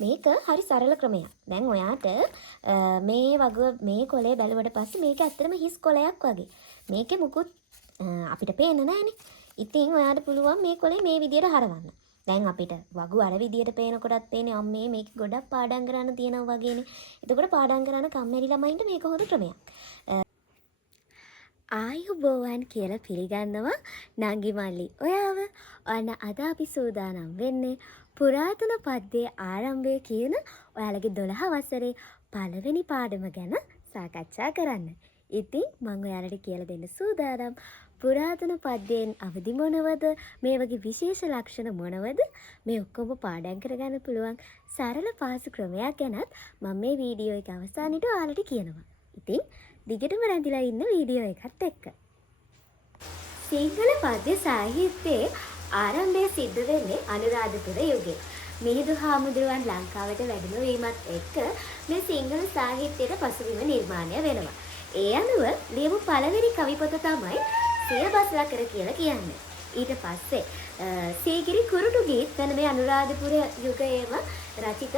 මේක හරි සරල ක්‍රමයක්. දැන් ඔයාට මේ වගුව මේ කොලේ බැලුවට පස්සේ මේක ඇත්තටම හිස් කොලයක් වගේ. මේකේ මුකුත් අපිට පේන්නේ නැහනේ. ඉතින් ඔයාට පුළුවන් මේ කොලේ මේ විදියට හරවන්න. දැන් අපිට වගු අර විදියට පේනකොටත් පේන්නේ අම්මේ මේක ගොඩක් පාඩම් කරන්න තියෙනවා වගේනේ. එතකොට පාඩම් කරන්න කම්මැලි ළමයින්ට මේක හොඳ ක්‍රමයක්. ආයුබෝවන් කියලා පිළිගන්නවා නංගි මල්ලි ඔයාව. ඔන්න අද අපි සූදානම් වෙන්නේ පුරාතන පද්‍යයේ ආරම්භය කියන ඔයාලගේ 12 වසරේ පළවෙනි පාඩම ගැන සාකච්ඡා කරන්න. ඉතින් මම ඔයාලට කියලා දෙන්න සූදානම් පුරාතන පද්‍යයෙන් අවදි මොනවද, මේ වගේ විශේෂ ලක්ෂණ මොනවද, මේ ඔක්කොම පාඩම් කරගන්න පුළුවන් සරල පහසු ක්‍රමයක් ගැනත් මම මේ වීඩියෝ එක අවසානයේට ඔයාලට කියනවා. ඉතින් දිගටම රැඳිලා ඉන්න වීඩියෝ එකත් එක්ක. සිංහල පද්‍ය සාහිත්‍යයේ ආරම්භය සිද්ධ වෙන්නේ අනුරාධපුර යුගයේ. මිහිඳු හාමුදුරුවන් ලංකාවට වැඩම වීමත් එක්ක මේ සිංහල සාහිත්‍යයට පසුබිම නිර්මාණය වෙනවා. ඒ අනුව ලියපු පළවෙනි කවි පොත තමයි සියවස්ලකර කියලා කියන්නේ. ඊට පස්සේ සීගිරි කුරුටු ගීත් වෙන මේ අනුරාධපුර යුගයේම රචිත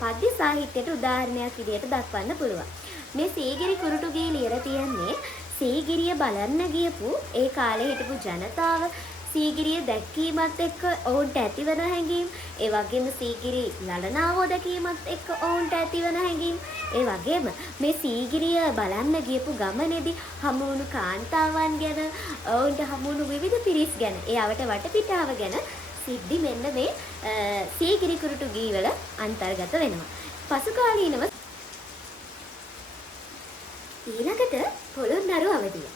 පද්‍ය සාහිත්‍යයට උදාහරණයක් විදිහට දක්වන්න පුළුවන්. මේ සීගිරි කුරුටු ගී ලියලා තියන්නේ සීගිරිය බලන්න ගියපු ඒ කාලේ හිටපු ජනතාව සීගිරිය දැක්කීමත් එක්ක ඔවුන්ට ඇතිවන හැඟීම්, ඒ වගේම සීගිරි ලලනාවෝ දැකීමත් එක්ක ඔවුන්ට ඇතිවන හැඟීම්, ඒ වගේම මේ සීගිරිය බලන්න ගියපු ගමනේදී හමු වුණු කාන්තාවන් ගැන, ඔවුන්ට හමු වුණු විවිධ පිරිස් ගැන, ඒ අවට වටපිටාව ගැන සිද්ධි මෙන්න මේ සීගිරි කුරුටු ගී වල අන්තර්ගත වෙනවා. පසුකාලීනව ඊළඟට පොළොන්නරු අවදිය.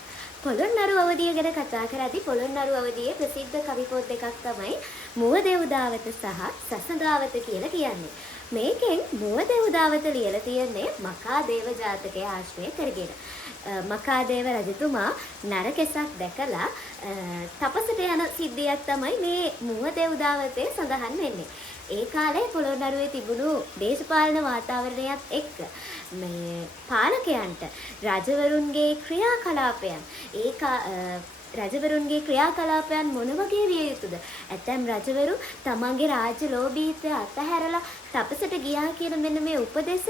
පොළොන්නරු අවදිය ගැන කතා කරද්දී පොළොන්නරු අවදියේ ප්‍රසිද්ධ කවි පොත් දෙකක් තමයි මුව දෙව්දාවත සහ සසඳාවත කියලා කියන්නේ. මේකෙන් මුව දෙව්දාවත ලියලා තියන්නේ මකාදේව ජාතකය ආශ්‍රය කරගෙන. මකාදේව රජතුමා නරකෙසක් දැකලා තපසට යන සිද්ධියක් තමයි මේ මුව දෙව්දාවතේ සඳහන් වෙන්නේ. ඒ කාලේ පොළොන්නරුවේ තිබුණු දේශපාලන වාතාවරණයත් එක්ක මේ පාලකයන්ට රජවරුන්ගේ ක්‍රියාකලාපයන් රජවරුන්ගේ ක්‍රියාකලාපයන් මොන වගේ විය යුතුද? ඇතැම් රජවරු තමන්ගේ රාජ්‍ය ලෝභීත්වය අතහැරලා තපසට ගියා කියන මෙන්න මේ උපදෙස්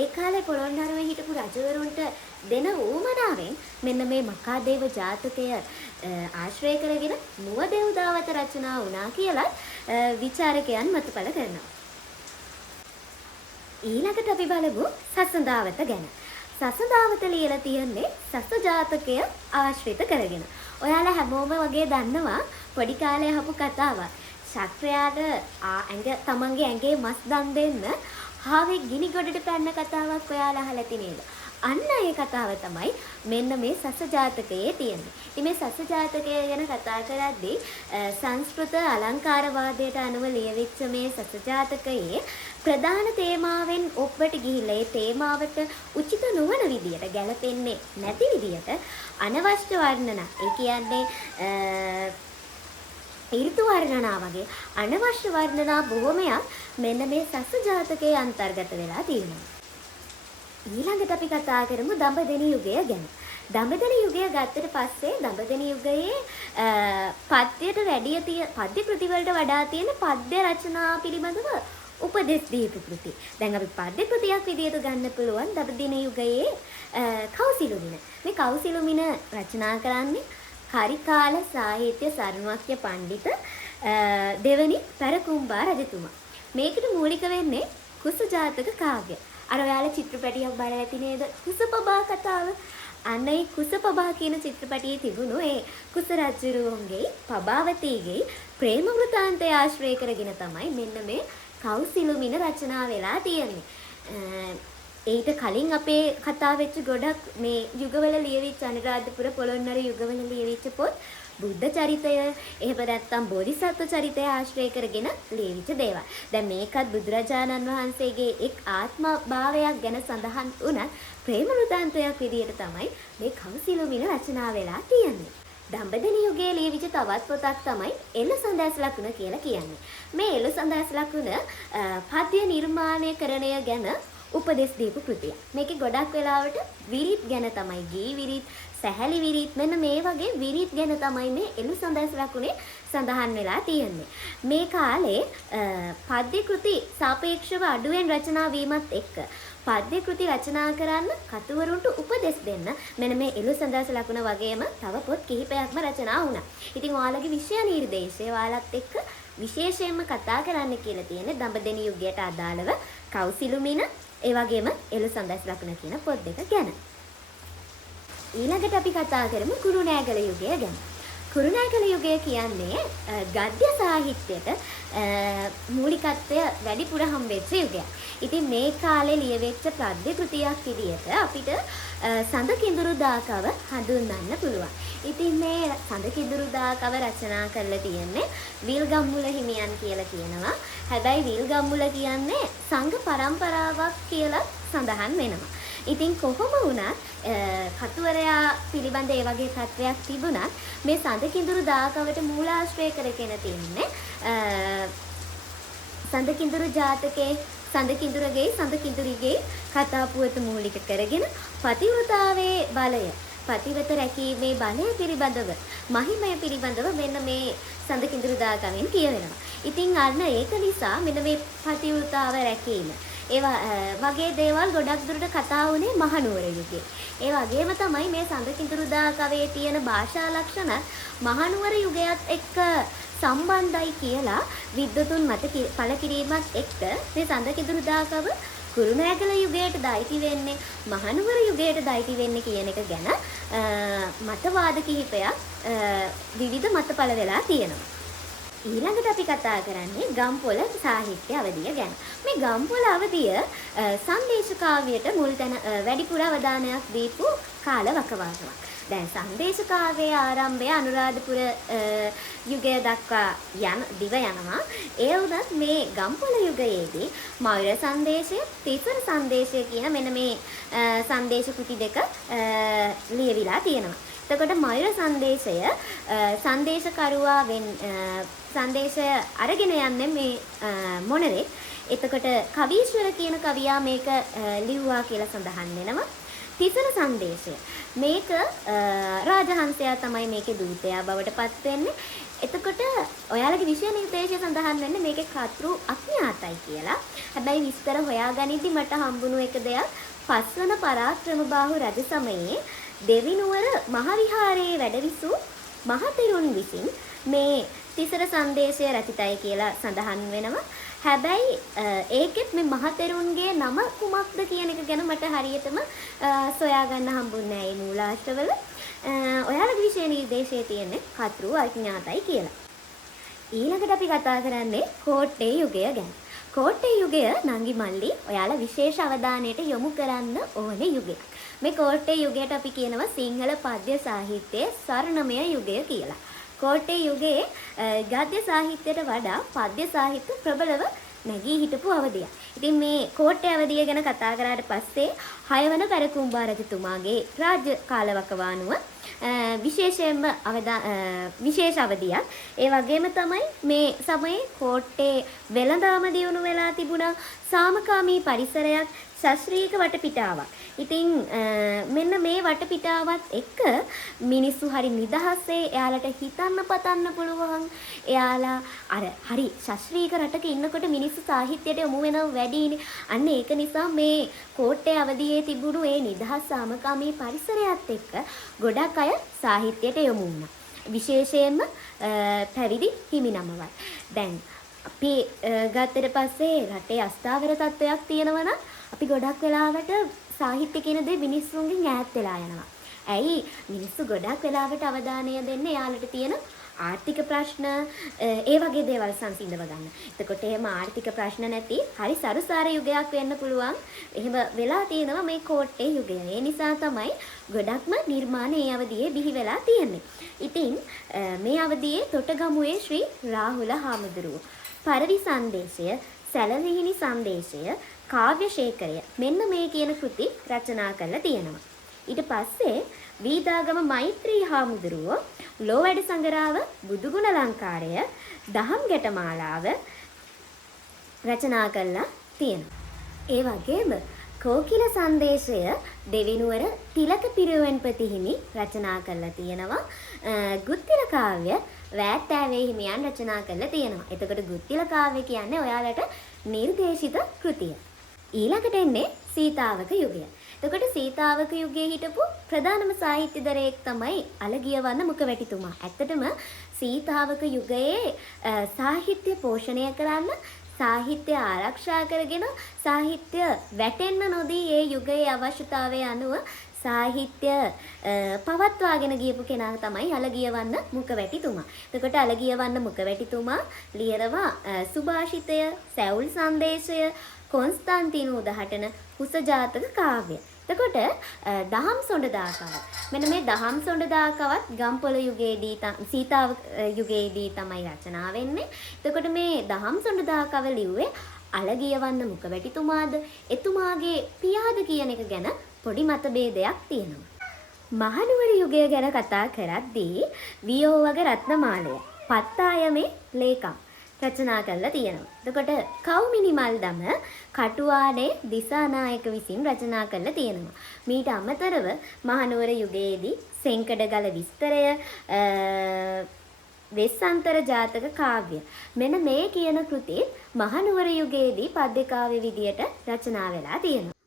ඒ කාලේ පොළොන්නරුවේ හිටපු රජවරුන්ට දෙන ඌමනාවෙන් මෙන්න මේ මකාදේව ජාතකය ආශ්‍රය කරගෙන මුව දෙව්දාවත රචනා වුණා කියලා විචාරකයන් මතපල කරනවා. ඊළඟට අපි බලමු සසඳාවත ගැන. සසඳාවත ලියලා තියන්නේ සස ජාතකය ආශ්‍රිත කරගෙන. ඔයාලා හැමෝම වගේ දන්නවා පොඩි කාලේ අහපු කතාවක්. ශක්‍රයාට තමන්ගේ ඇඟේ මස් දන් දෙන්න හාවේ ගිනි ගොඩට පැන්න කතාවක් ඔයාලා අහලා ඇති නේද? අන්න ඒ කතාව තමයි මෙන්න මේ සස ජාතකයේ තියෙන්නේ. ඉතින් මේ සස ජාතකය ගැන කතා කරද්දී සංස්කෘත අලංකාරවාදයට අනුව ලියවිච්ච මේ සස ජාතකයේ ප්‍රධාන තේමාවෙන් ඔබට ගිහිල්ලා ඒ තේමාවට උචිත නොවන විදියට ගැලපෙන්නේ නැති විදියට අනවශ්‍ය වර්ණනා, ඒ කියන්නේ ඍතු වර්ණනා වගේ අනවශ්‍ය වර්ණනා බොහොමයක් මෙන්න මේ සස ජාතකයේ අන්තර්ගත වෙලා තියෙනවා. ඊළඟට අපි කතා කරමු දඹදෙණි යුගය ගැන. දඹදෙණි යුගය ගත්තට පස්සේ දඹදෙණි යුගයේ පද්‍ය කෘති වලට වඩා තියෙන පද්‍ය රචනා පිළිබඳව උපදෙස් දීපු කෘති. දැන් අපි පද්‍ය කෘතියක් විදිහට ගන්න පුළුවන් දඹදෙණි යුගයේ කෞසිලුමින. මේ කෞසිලුමින රචනා කරන්නේ කරිකාල සාහිත්‍ය සර්වඥ පඬිත දෙවනි පෙරකුම්බා රජතුමා. මේකට මූලික වෙන්නේ කුස ජාතක කාව්‍ය. අර ඔයාලා චිත්‍රපටියක් බලලා ඇති නේද? කුසපබා කතාව. අන්න ඒ කුසපබා කියන චිත්‍රපටියේ තිබුණු ඒ කුස රජුරුවන්ගේ පබාවතීගේ ප්‍රේම වෘතාන්තය ආශ්‍රය කරගෙන තමයි මෙන්න මේ කෞසිලුමින රචනා වෙලා තියෙන්නේ. ඊට කලින් අපේ කතා වෙච්ච ගොඩක් මේ යුගවල ලියවිච්ච අනුරාධපුර පොළොන්නරු යුගවල ලියවිච්ච පොත් බුද්ධ චරිතය එහෙම නැත්නම් බෝධිසත්ව චරිතය ආශ්‍රය කරගෙන ලියවිච්ච දේවල්. දැන් මේකත් බුදුරජාණන් වහන්සේගේ එක් ආත්ම භාවයක් ගැන සඳහන් වුණත් ප්‍රේම වෘතාන්තයක් විදිහට තමයි මේ කෞසිලුමින රචනා වෙලා තියෙන්නේ. දඹදෙණි යුගයේ ලියවිච්ච තවත් පොතක් තමයි එළ සඳැස් ලකුණ කියලා කියන්නේ. මේ එළ සඳැස් ලකුණ පද්‍ය නිර්මාණය කරණය ගැන උපදෙස් දීපු කෘතියක්. මේකේ ගොඩක් වෙලාවට විරිත් ගැන තමයි ගී විරිත්, සැහැලි විරිත් මෙන්න මේ වගේ විරිත් ගැන තමයි මේ එළු සඳස් ලකුණේ සඳහන් වෙලා තියෙන්නේ. මේ කාලේ පද්‍ය කෘති සාපේක්ෂව අඩුවෙන් රචනා වීමත් එක්ක පද්‍ය කෘති රචනා කරන්න කතුවරුන්ට උපදෙස් දෙන්න මෙන්න මේ එළු සඳස් ලකුණ වගේම තව පොත් කිහිපයක්ම රචනා වුණා. ඉතින් ඔයාලගේ විෂය නිර්දේශය ඔයාලත් එක්ක විශේෂයෙන්ම කතා කරන්න කියලා තියෙන්නේ දඹදෙණි යුගයට අදාළව කෞසිලුමින ඒ වගේම එළු සඳස් ලකුණ කියන පොත් දෙක ගැන. ඊළඟට අපි කතා කරමු කුරුණෑගල යුගය ගැන. කුරුණෑගල යුගය කියන්නේ ගද්‍ය සාහිත්‍යයට මූලිකත්වය වැඩිපුර හම්බෙච්ච යුගයක්. ඉතින් මේ කාලේ ලියවෙච්ච පද්‍ය කෘතියක් විදියට අපිට සඳ කිඳුරු දාකව හඳුන්වන්න පුළුවන්. ඉතින් මේ සඳ කිඳුරු දාකව රචනා කරලා තියෙන්නේ විල්ගම්මුල හිමියන් කියලා කියනවා. හැබැයි විල්ගම්මුල කියන්නේ සංඝ පරම්පරාවක් කියලා සඳහන් වෙනවා. ඉතින් කොහොම වුණත් කතුවරයා පිළිබඳ ඒ වගේ තත්වයක් තිබුණත් මේ සඳ කිඳුරු දාකවට මූලාශ්‍රය කරගෙන තින්නේ සඳ කිඳුරු ජාතකයේ සඳ කිඳුරගේ සඳ කිඳුරිගේ කතා පුවත මූලික කරගෙන පතිවතාවේ බලය පතිවත රැකීමේ බලය පිළිබඳව මහිමය පිළිබඳව මෙන්න මේ සඳ කිඳුරු දාකවෙන් කියවෙනවා. ඉතින් අන්න ඒක නිසා මෙන්න මේ පතිවතාව රැකීම වගේ දේවල් ගොඩක් දුරට කතා වුණේ මහනුවර යුගයේ. ඒ වගේම තමයි මේ සඳ කිඳුරු දාකවේ තියෙන භාෂා ලක්ෂණ මහනුවර යුගයත් එක්ක සම්බන්ධයි කියලා විද්වතුන් මත පළ කිරීමත් එක්ක මේ සඳ කිඳුරු දාකව කුරුණෑගල යුගයටද අයිති වෙන්නේ මහනුවර යුගයටද අයිති වෙන්නේ කියන එක ගැන මතවාද කිහිපයක් විවිධ මතපළ වෙලා තියෙනවා. ඊළඟට අපි කතා කරන්නේ ගම්පොළ සාහිත්‍ය අවධිය ගැන. මේ ගම්පොළ අවධිය සංදේශ කාව්‍යයට මුල් තැන වැඩිපුර අවධානයක් දීපු කාල වකවානුවක්. දැන් සංදේශ කාව්‍යයේ ආරම්භය අනුරාධපුර යුගය දක්වා දිව යනවා. ඒ වුණත් මේ ගම්පොළ යුගයේදී මයුර සංදේශය, තිසර සංදේශය කියන මෙන්න මේ සංදේශ කෘති දෙක ලියවිලා තියෙනවා. එතකොට මයුර සංදේශය සංදේශකරුවා සංදේශය අරගෙන යන්නේ මේ මොනරෙක්. එතකොට කවීශ්වර කියන කවියා මේක ලිව්වා කියලා සඳහන් වෙනවා. තිසර සංදේශය මේක රාජහංසයා තමයි මේකේ දූතයා බවට පත් වෙන්නේ. එතකොට ඔයාලගේ විෂය නිර්දේශය සඳහන් වෙන්නේ මේකේ කතෘ අඥාතයි කියලා. හැබැයි විස්තර හොයාගනිද්දි මට හම්බුණු එක දෙයක් පස්වන පරාක්‍රමබාහු රජ සමයේ දෙවිනුවර මහවිහාරයේ වැඩවිසූ මහතෙරුන් විසින් මේ තිසර සංදේශය රචිතයි කියලා සඳහන් වෙනවා. හැබැයි ඒකෙත් මේ මහතෙරුන්ගේ නම කුමක්ද කියන එක ගැන මට හරියටම සොයා ගන්න හම්බුන්නේ නැහැ මේ මූලාශ්‍රවල. ඔයාලගේ විෂය නිර්දේශයේ තියෙන්නේ කතෘ අඥාතයි කියලා. ඊළඟට අපි කතා කරන්නේ කෝට්ටේ යුගය ගැන. කෝට්ටේ යුගය නංගි මල්ලි ඔයාලා විශේෂ අවධානයට යොමු කරන්න ඕනේ යුගයක්. මේ කෝට්ටේ යුගයට අපි කියනවා සිංහල පද්‍ය සාහිත්‍යයේ ස්වර්ණමය යුගය කියලා. කෝට්ටේ යුගයේ ගද්‍ය සාහිත්‍යයට වඩා පද්‍ය සාහිත්‍ය ප්‍රබලව නැගී හිටපු අවධියක්. ඉතින් මේ කෝට්ටේ අවධිය ගැන කතා කරාට පස්සේ 6 වන පැරකුම්බා රජතුමාගේ රාජ්‍ය කාලවකවානුව විශේෂයෙන්ම විශේෂ අවධියක්. ඒ වගේම තමයි මේ සමයේ කෝට්ටේ වෙළඳාම දියුණු වෙලා තිබුණා. සාමකාමී පරිසරයක්, ශාස්ත්‍රීය වටපිටාවක්. ඉතින් මෙන්න මේ වටපිටාවත් එක්ක මිනිස්සු හරි නිදහසේ එයාලට හිතන්න පතන්න පුළුවන්. එයාලා අර හරි ශාස්ත්‍රීය රටක ඉන්නකොට මිනිස්සු සාහිත්‍යයට යොමු වෙනව වැඩිනේ. අන්න ඒක නිසා මේ කෝට්ටේ අවධියේ තිබුණු ඒ නිදහස් සාමකාමී පරිසරයත් එක්ක ගොඩක් අය සාහිත්‍යයට යොමු වුණා. විශේෂයෙන්ම පැවිදි හිමිනමවල්. දැන් අපි ගත්තට පස්සේ රටේ අස්ථාවර තත්ත්වයක් තියෙනවා නම් අපි ගොඩක් වෙලාවට සාහිත්‍ය කියන දේ මිනිස්සුන්ගෙන් ඈත් වෙලා යනවා. ඇයි මිනිස්සු ගොඩක් වෙලාවට අවධානය දෙන්නේ යාළට තියෙන ආර්ථික ප්‍රශ්න ඒ වගේ දේවල් සංසිඳව ගන්න. එතකොට එහෙම ආර්ථික ප්‍රශ්න නැති හරි සරුසාර යුගයක් වෙන්න පුළුවන්. එහෙම වෙලා තියෙනවා මේ කෝට්ටේ යුගය. ඒ නිසා තමයි ගොඩක්ම නිර්මාණ ඒ අවධියේ බිහි වෙලා තියෙන්නේ. ඉතින් මේ අවධියේ තොටගමුවේ ශ්‍රී රාහුල හාමුදුරුවෝ පරවි සංදේශය, සැලවිහිණි සංදේශය, කාව්‍ය ශේඛරය මෙන්න මේ කියන කෘති රචනා කරලා තියෙනවා. ඊට පස්සේ වීදාගම මෛත්‍රී හාමුදුරුවෝ ලෝ වැඩ සංගරාව, බුදුගුණ ලංකාරය, දහම් ගැටමාලාව රචනා කරලා තියෙනවා. ඒ වගේම කෝකිල සංදේශය දෙවිනුවර තිලක පිරිවෙන්පති හිමි රචනා කරලා තියෙනවා. ගුත්තිල කාව්‍ය වෑත්තෑවේ හිමියන් රචනා කරලා තියෙනවා. එතකොට ගුත්තිල කාව්‍ය කියන්නේ ඔයාලට නිර්දේශිත කෘතිය. ඊළඟට එන්නේ සීතාවක යුගය. එතකොට සීතාවක යුගයේ හිටපු ප්‍රධානම සාහිත්‍යදරයෙක් තමයි අලගියවන්න මුඛවැටිතුමා. ඇත්තටම සීතාවක යුගයේ සාහිත්‍ය පෝෂණය කරන්න, සාහිත්‍ය ආරක්ෂා කරගෙන, සාහිත්‍ය වැටෙන්න නොදී ඒ යුගයේ අවශ්‍යතාවය අනුව සාහිත්‍ය පවත්වාගෙන ගියපු කෙනා තමයි අලගියවන්න මුඛවැටිතුමා. එතකොට අලගියවන්න මුඛවැටිතුමා ලියනවා සුභාෂිතය, සැවුල් සංදේශය, කොන්ස්ටන්තිනු උදහටන කුස ජාතක කාව්‍ය. එතකොට දහම් සොඬදාකව. මෙන්න මේ දහම් සොඬදාකවත් ගම්පොළ යුගයේදී සීතාව යුගයේදී තමයි රචනා වෙන්නේ. එතකොට මේ දහම් සොඬදාකව ලිව්වේ අලගියවන්න මුඛවැටිතුමාද එතුමාගේ පියාද කියන එක ගැන පොඩි මතභේදයක් තියෙනවා. මහනුවර යුගය ගැන කතා කරද්දී වියෝවග රත්නමාලය පත්තායමේ ලේකම් රචනා කරලා තියෙනවා. එතකොට කවුමිනි මල්දම කටුවානේ දිසානායක විසින් රචනා කරලා තියෙනවා. මීට අමතරව මහනුවර යුගයේදී සෙන්කඩගල විස්තරය, වෙස්සන්තර ජාතක කාව්‍ය මෙන්න මේ කියන කෘති මහනුවර යුගයේදී පද්‍ය කාව්‍ය විදියට රචනා වෙලා තියෙනවා.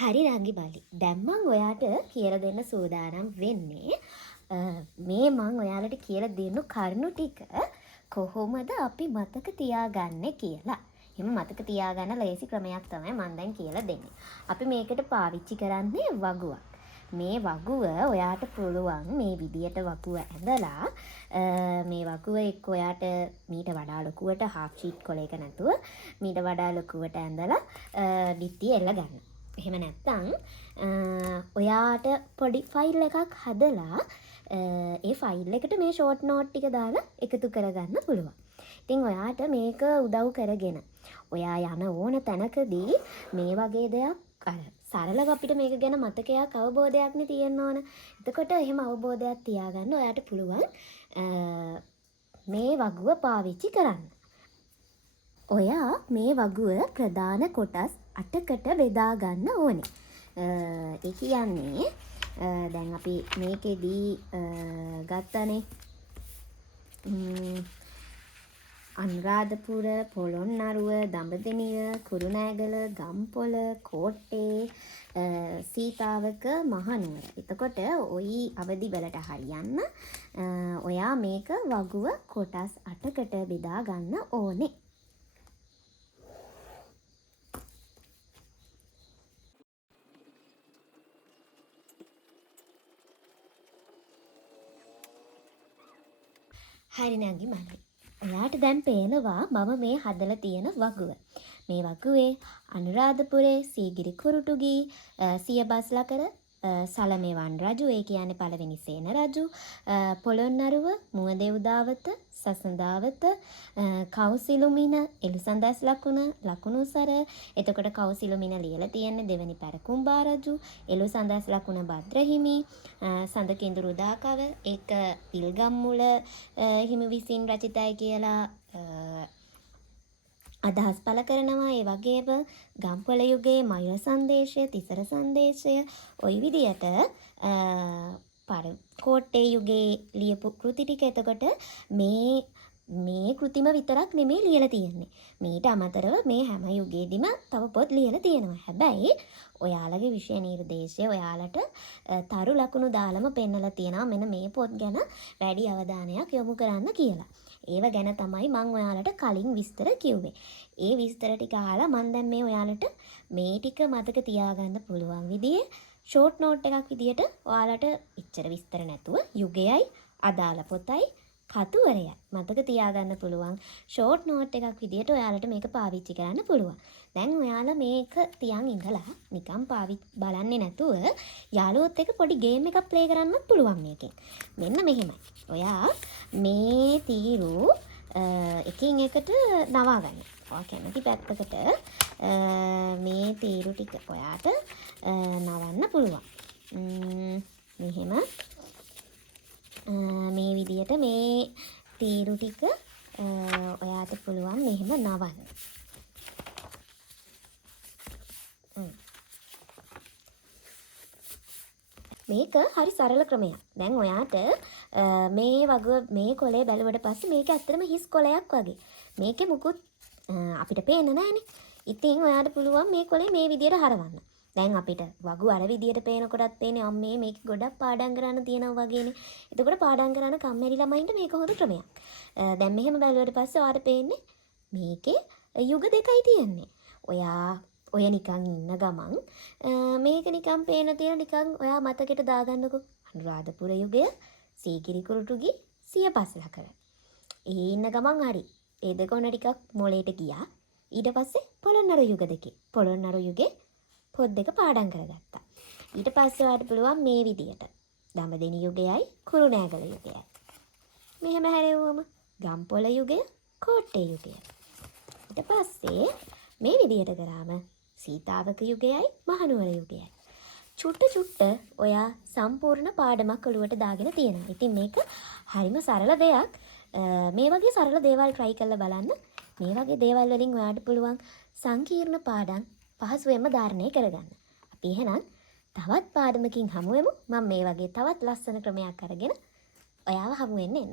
හරි රංගි බලි. දැන් මම ඔයාට කියලා දෙන්න සූදානම් වෙන්නේ මේ මම ඔයාලට කියලා දෙන්නු කරුණු ටික කොහොමද අපි මතක තියාගන්නේ කියලා. එහෙම මතක තියාගන්න ලේසි ක්‍රමයක් තමයි මම දැන් කියලා දෙන්නේ. අපි මේකට පාවිච්චි කරන්නේ වගුවක්. මේ වගුව ඔයාට පුළුවන් මේ විදියට වගුව ඇඳලා මේ වගුව එක්ක ඔයාට මීට වඩා ලොකුවට half sheet කොලයක නැතුව මීට වඩා ලොකුවට ඇඳලා බිත්තිය එල්ල ගන්න. එහෙම නැත්නම් ඔයාට පොඩි ෆයිල් එකක් හදලා ඒ ෆයිල් එකට මේ ෂෝට් නෝට් ටික දාලා එකතු කරගන්න පුළුවන්. ඉතින් ඔයාට මේක උදව් කරගෙන ඔයා යන ඕන තැනකදී මේ වගේ දෙයක් අර සරලව අපිට මේක ගැන මතකයක් අවබෝධයක් නේ තියෙන්න ඕන. එතකොට එහෙම අවබෝධයක් තියාගන්න ඔයාට පුළුවන් මේ වගුව පාවිච්චි කරන්න. ඔයා මේ වගුව ප්‍රධාන කොටස් 8කට බෙදා ගන්න ඕනේ. ඒ කියන්නේ දැන් අපි මේකෙදී ගත්තනේ අනුරාධපුර, පොළොන්නරුව, දඹදෙණිය, කුරුණෑගල, ගම්පොළ, කෝට්ටේ, සීතාවක, මහනුවර. එතකොට ওই අවදි වලට හරියන්න ඔයා මේක වගුව කොටස් 8කට බෙදා ගන්න ඕනේ. හරි නංගි මල්ලි. ඔයාට දැන් පේනවා මම මේ හදලා තියෙන වගුව. මේ වගුවේ අනුරාධපුරේ සීගිරි කුරුටුගී, සියබස්ලකර, සලමෙවන් රජු, ඒ කියන්නේ පළවෙනි සේන රජු, පොළොන්නරුව, මුවදෙව්දාවත, සසඳාවත, කවුසිළුමිණ, එළුසඳස් ලකුණුසර. එතකොට කවුසිළුමිණ ලියලා තියෙන්නේ දෙවෙනි පැරකුම්බා රජු, එළුසඳස් ලකුණ භද්‍රහිමි, සඳකිඳුරු දාකව ඒක පිල්ගම්මුල හිමි විසින් රචිතයි කියලා අදහස් පළ කරනවා. ඒ වගේම ගම්පොළ යුගයේ මයුර සංදේශය, තිසර සංදේශය ওই විදියට කෝට්ටේ යුගයේ ලියපු කෘති ටික. එතකොට මේ කෘතිම විතරක් නෙමෙයි ලියලා තියෙන්නේ. මීට අමතරව මේ හැම යුගයේදීම තව පොත් ලියලා තියෙනවා. හැබැයි ඔයාලගේ විෂය නිර්දේශය ඔයාලට තරු ලකුණු දාලම පෙන්නලා තියෙනවා මෙන්න මේ පොත් ගැන වැඩි අවධානයක් යොමු කරන්න කියලා. ඒව ගැන තමයි මම ඔයාලට කලින් විස්තර කිව්වේ. ඒ විස්තර ටික අහලා මම දැන් මේ ඔයාලට මේ ටික මතක තියාගන්න පුළුවන් විදිහේ ෂෝට් නෝට් එකක් විදියට ඔයාලට ඉච්චර විස්තර නැතුව යුගයයි අදාළ පොතයි කතුවරයයි මතක තියාගන්න පුළුවන් ෂෝට් නෝට් එකක් විදියට ඔයාලට මේක පාවිච්චි කරන්න පුළුවන්. දැන් ඔයාලා මේක තියන් ඉඳලා නිකන් බලන්නේ නැතුව යාළුවොත් එක්ක පොඩි ගේම් එකක් ප්ලේ කරන්නත් පුළුවන් මේකෙන්. මෙන්න මෙහෙමයි. ඔයා මේ තීරු එකින් එකට නවා ගන්න. ඔයා කැමති පැත්තකට මේ තීරු ටික ඔයාට නවන්න පුළුවන්. මෙහෙම මේ විදියට මේ තීරු ටික ඔයාට පුළුවන් මෙහෙම නවන්න. මේක හරි සරල ක්‍රමයක්. දැන් ඔයාට මේ වගුව මේ කොලේ බැලුවට පස්සේ මේක ඇත්තටම හිස් කොලයක් වගේ. මේකේ මුකුත් අපිට පේන්නේ නැහනේ. ඉතින් ඔයාට පුළුවන් මේ කොලේ මේ විදියට හරවන්න. දැන් අපිට වගු අර විදියට පේනකොටත් පේන්නේ අම්මේ මේක ගොඩක් පාඩම් කරන්න තියෙනවා වගේනේ. එතකොට පාඩම් කරන්න කම්මැලි ළමයින්ට මේක හොඳ ක්‍රමයක්. දැන් මෙහෙම බැලුවට පස්සේ ඔයාට පේන්නේ මේකේ යුග දෙකයි තියෙන්නේ. ඔය නිකන් ඉන්න ගමන් මේක නිකන් පේන තියෙන නිකන් ඔයා මතකෙට දාගන්නකො. අනුරාධපුර යුගය, සීගිරි කුරුටුගේ සියපස්ලා කර. ඒ ඉන්න ගමන් හරි. ඒ දෙක ඔන්න ටිකක් මොලේට ගියා. ඊට පස්සේ පොළොන්නරු යුග දෙකේ. පොළොන්නරු යුගේ පොත් දෙක පාඩම් කරගත්තා. ඊට පස්සේ ඔයාලට පුළුවන් මේ විදියට. දඹදෙණි යුගයයි කුරුණෑගල යුගයයි. මෙහෙම හැරෙවුවම ගම්පොළ යුගය, කෝට්ටේ යුගය. ඊට පස්සේ මේ විදියට කරාම සීතාවක යුගයයි මහනුවර යුගයයි. චුට්ට ඔයා සම්පූර්ණ පාඩමක් ඔලුවට දාගෙන තියෙනවා. ඉතින් මේක හරිම සරල දෙයක්. මේ වගේ සරල දේවල් try කරලා බලන්න. මේ වගේ දේවල් වලින් ඔයාට පුළුවන් සංකීර්ණ පාඩම් පහසුවෙන්ම ධාරණය කරගන්න. අපි එහෙනම් තවත් පාඩමකින් හමු වෙමු. මම මේ වගේ තවත් ලස්සන ක්‍රමයක් අරගෙන ඔයාව හමු වෙන්න එන්න.